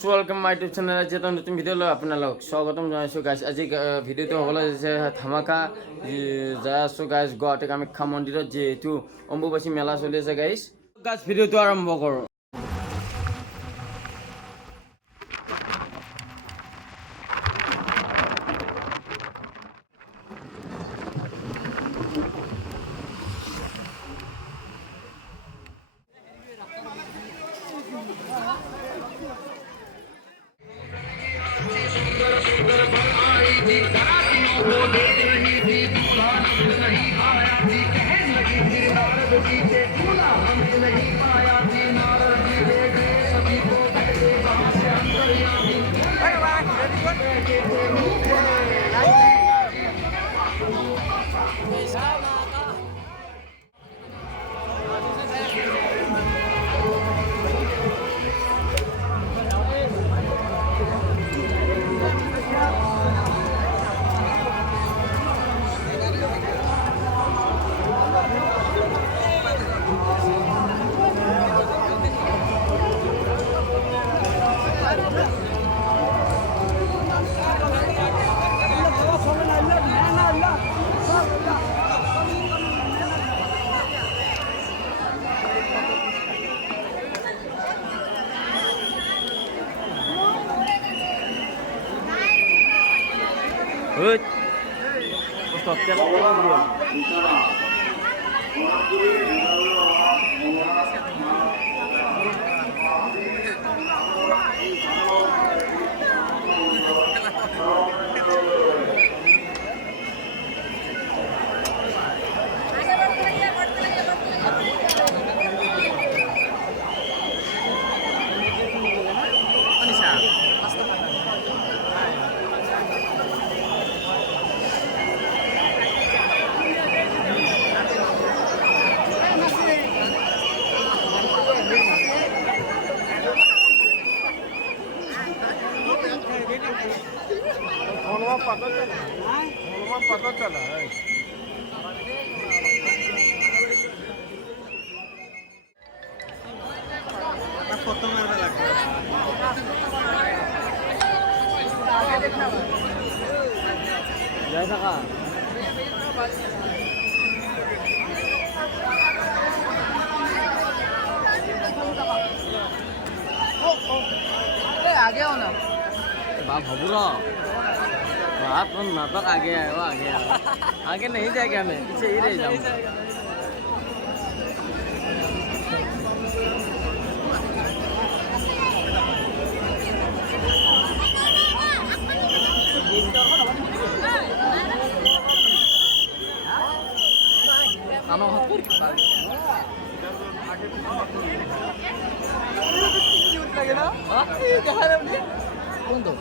Welcome my YouTube channel आज এটা নতুন ভিডিও লৈ আপোনালোক স্বাগতম জনাইছোঁ গাইছ। আজি ভিডিঅ'টো হ'বলৈ যাইছে ধামাকা যাই আছোঁ গাইছ গুৱাহাটী কামাখ্যা মন্দিৰত, যিহেতু অম্বুবাচী মেলা চলি আছে গাইছ। গাইছ ভিডিঅ'টো আৰম্ভ কৰোঁ। Stop ya. पता चला है फोटो मारने लगा जैसा का आगे हो ना बाप भबूरा आप हम नाटक आगे आए वो आगे नहीं जाएगा, हमें पीछे ही रह जाऊंगा। कौन तो